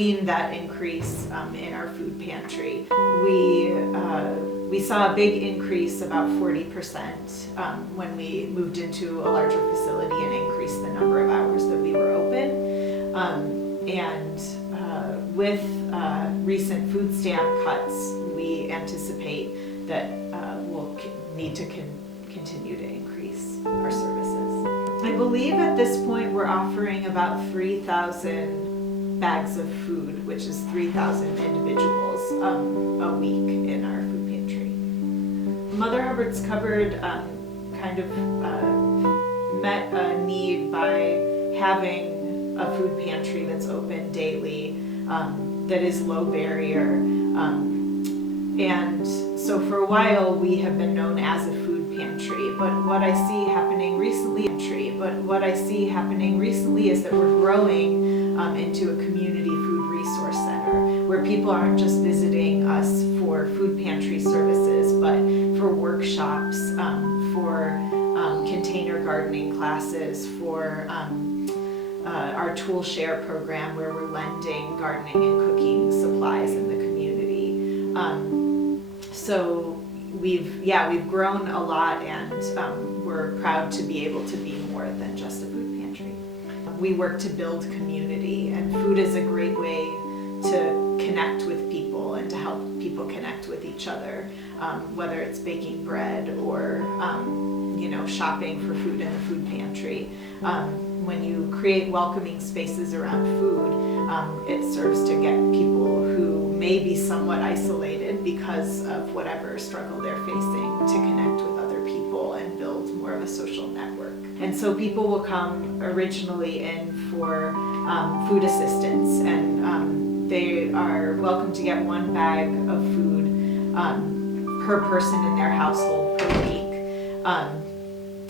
seen that increase in our food pantry. We saw a big increase, about 40%, when we moved into a larger facility and increased the number of hours that we were open. With recent food stamp cuts, we anticipate that we'll need to continue to increase our services. I believe at this point we're offering about 3,000 bags of food, which is 3,000 individuals a week in our food pantry. Mother Hubbard's Cupboard kind of met a need by having a food pantry that's open daily, that is low barrier. And so for a while we have been known as a food pantry, but what I see happening recently is that we're growing into a community food resource center where people aren't just visiting us for food pantry services, but for workshops, for container gardening classes, for our tool share program where we're lending gardening and cooking supplies in the community. So we've grown a lot, and we're proud to be able to be more than just a food pantry. We work to build community, and food is a great way to connect with people and to help people connect with each other, whether it's baking bread or shopping for food in the food pantry. When you create welcoming spaces around food, it serves to get people who may be somewhat isolated because of whatever struggle they're facing to connect with other people and build more of a social network. And so people will come originally in for food assistance, and they are welcome to get 1 bag of food per person in their household per week.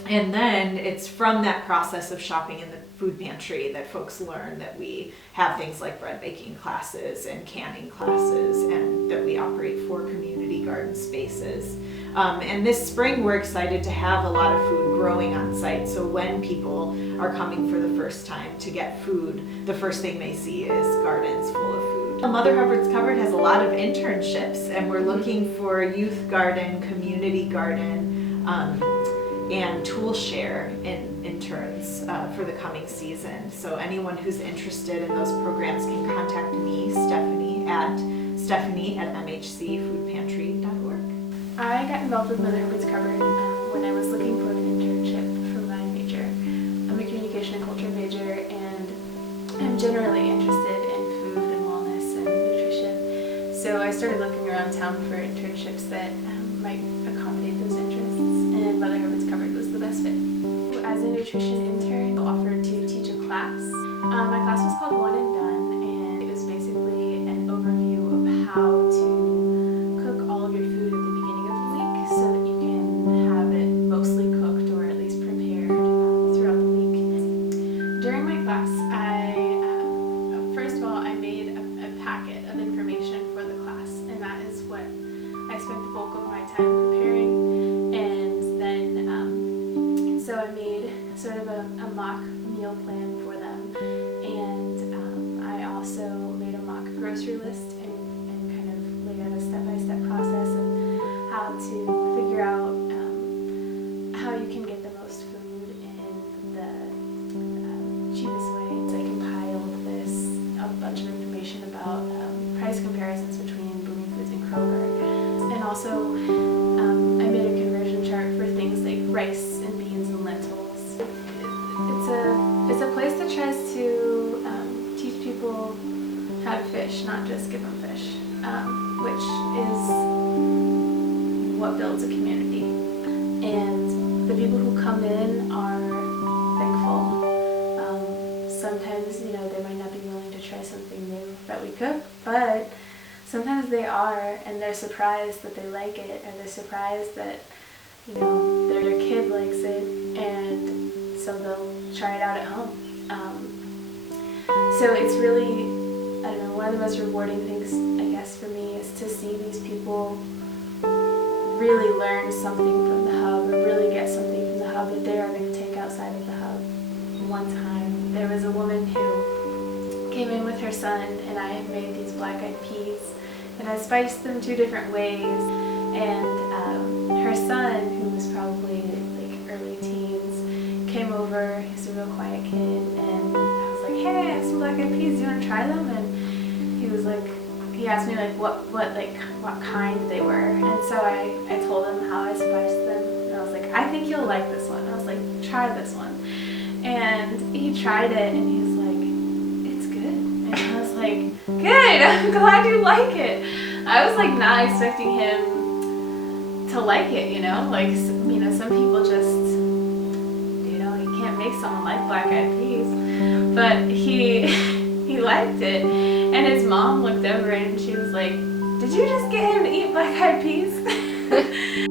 And then it's from that process of shopping in the food pantry that folks learn that we have things like bread baking classes and canning classes, and that we operate 4 community garden spaces. And this spring we're excited to have a lot of food growing on site, so when people are coming for the first time to get food, the first thing they see is gardens full of food. Mother Hubbard's Cupboard has a lot of internships, and we're looking for youth garden, community garden, and tool share interns for the coming season. So anyone who's interested in those programs can contact me, Stephanie at mhcfoodpantry.org. I got involved with Mother Hubbard's Cupboard when I was looking for an internship for my major. I'm a communication and culture major, and I'm generally interested in food and wellness and nutrition. So I started looking around town for internships that might accommodate those interests, and Mother Hubbard's Cupboard was the best fit. As a nutrition intern, I offered to teach a class. My class was called One and Done, and it was basically an overview of how to cook all of your food at the beginning of the week so that you can have it mostly cooked or at least prepared throughout the week. During my class, first of all, I made a packet of information for the class, and that is what I spent the bulk of my time preparing. So I made sort of a mock meal plan for them, and I also made a mock grocery list and kind of laid out a step-by-step process of how to figure out how you can get the most food in the cheapest way. So I compiled a bunch of information about price comparisons between Booming Foods and Kroger, and also I made a conversion chart for things like rice and beans and lentils. It's a place that tries to teach people how to fish, not just give them fish, which is what builds a community. And the people who come in are thankful. Sometimes, they might not be willing to try something new that we cook, but sometimes they are, and they're surprised that they like it, and they're surprised that their kid likes it, and so they'll try it out at home. So it's really, one of the most rewarding things, I guess, for me is to see these people really learn something from the hub, or really get something from the hub that they are going to take outside of the hub. One time, there was a woman who came in with her son, and I had made these black-eyed peas, and I spiced them 2 different ways. And her son, who was probably like early teens, came over. He's a real quiet kid, and I was like, "Hey, I have some black-eyed peas. Do you want to try them?" And he was like, he asked me like what kind they were, and so I told him how I spiced them, and I was like, "I think you'll like this one." I was like, "Try this one," and he tried it, and he was like, "It's good," and I was like, "Good, I'm glad you like it." I was like not expecting him to like it, you know, like, you know, some people just, you know, you can't make someone like black-eyed peas, but he liked it. And his mom looked over and she was like, "Did you just get him to eat black-eyed peas?"